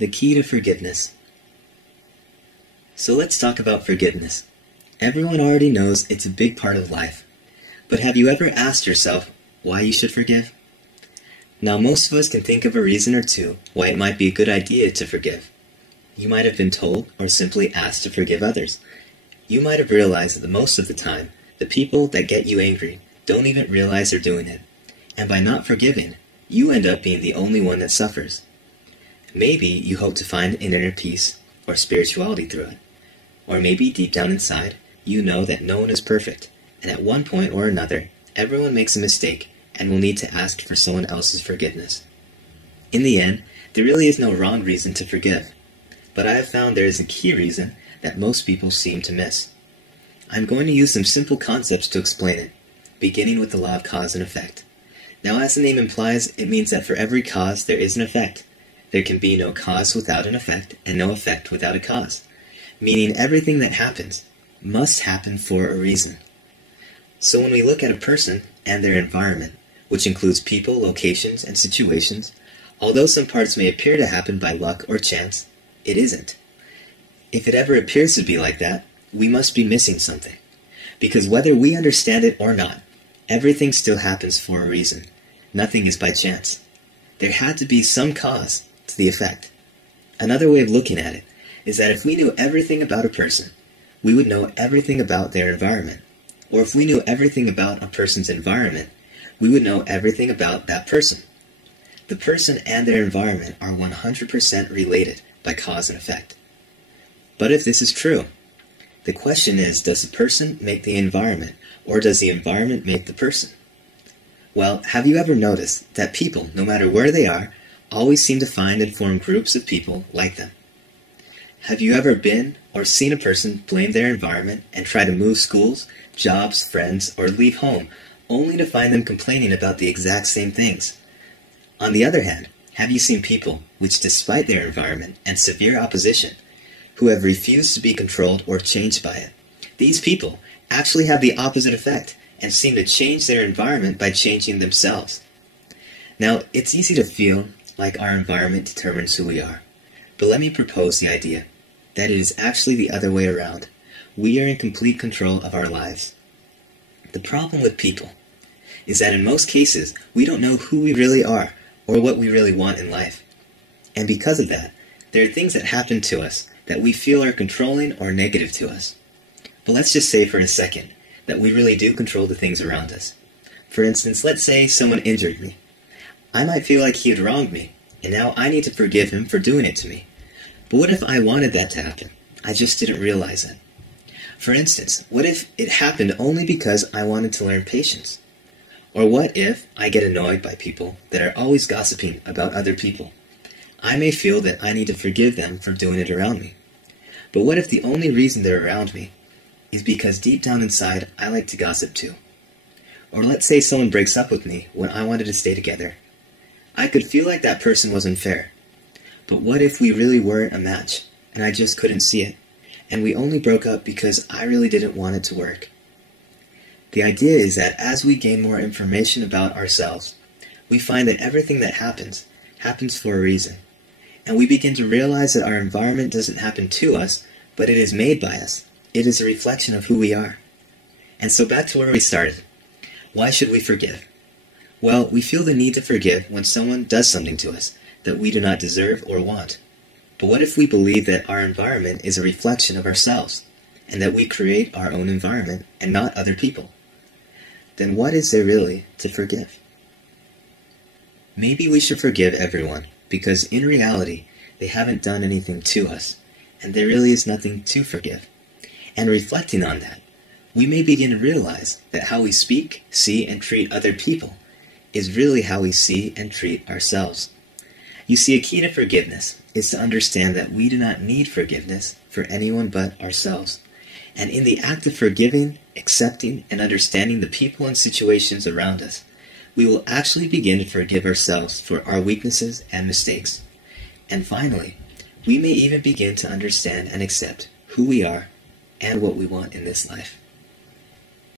The key to forgiveness. So let's talk about forgiveness. Everyone already knows it's a big part of life. But have you ever asked yourself why you should forgive? Now, most of us can think of a reason or two why it might be a good idea to forgive. You might have been told or simply asked to forgive others. You might have realized that most of the time, the people that get you angry don't even realize they're doing it. And by not forgiving, you end up being the only one that suffers. Maybe you hope to find an inner peace or spirituality through it. Or maybe deep down inside, you know that no one is perfect, and at one point or another, everyone makes a mistake and will need to ask for someone else's forgiveness. In the end, there really is no wrong reason to forgive, but I have found there is a key reason that most people seem to miss. I'm going to use some simple concepts to explain it, beginning with the law of cause and effect. Now, as the name implies, it means that for every cause there is an effect. There can be no cause without an effect, and no effect without a cause, meaning everything that happens must happen for a reason. So when we look at a person and their environment, which includes people, locations, and situations, although some parts may appear to happen by luck or chance, it isn't. If it ever appears to be like that, we must be missing something. Because whether we understand it or not, everything still happens for a reason. Nothing is by chance. There had to be some cause to the effect. Another way of looking at it is that if we knew everything about a person, we would know everything about their environment. Or if we knew everything about a person's environment, we would know everything about that person. The person and their environment are 100% related by cause and effect. But if this is true, the question is, does the person make the environment, or does the environment make the person? Well, have you ever noticed that people, no matter where they are, always seem to find and form groups of people like them? Have you ever been or seen a person blame their environment and try to move schools, jobs, friends, or leave home, only to find them complaining about the exact same things? On the other hand, have you seen people which, despite their environment and severe opposition, who have refused to be controlled or changed by it? These people actually have the opposite effect and seem to change their environment by changing themselves. Now, it's easy to feel like our environment determines who we are. But let me propose the idea that it is actually the other way around. We are in complete control of our lives. The problem with people is that in most cases, we don't know who we really are or what we really want in life. And because of that, there are things that happen to us that we feel are controlling or negative to us. But let's just say for a second that we really do control the things around us. For instance, let's say someone injured me. I might feel like he had wronged me, and now I need to forgive him for doing it to me. But what if I wanted that to happen? I just didn't realize it. For instance, what if it happened only because I wanted to learn patience? Or what if I get annoyed by people that are always gossiping about other people? I may feel that I need to forgive them for doing it around me. But what if the only reason they're around me is because deep down inside I like to gossip too? Or let's say someone breaks up with me when I wanted to stay together. I could feel like that person was unfair. But what if we really weren't a match, and I just couldn't see it, and we only broke up because I really didn't want it to work? The idea is that as we gain more information about ourselves, we find that everything that happens for a reason. And we begin to realize that our environment doesn't happen to us, but it is made by us. It is a reflection of who we are. And so back to where we started. Why should we forgive? Well, we feel the need to forgive when someone does something to us that we do not deserve or want. But what if we believe that our environment is a reflection of ourselves, and that we create our own environment and not other people? Then what is there really to forgive? Maybe we should forgive everyone, because in reality, they haven't done anything to us, and there really is nothing to forgive. And reflecting on that, we may begin to realize that how we speak, see, and treat other people is really how we see and treat ourselves. You see, a key to forgiveness is to understand that we do not need forgiveness for anyone but ourselves. And in the act of forgiving, accepting, and understanding the people and situations around us, we will actually begin to forgive ourselves for our weaknesses and mistakes. And finally, we may even begin to understand and accept who we are and what we want in this life.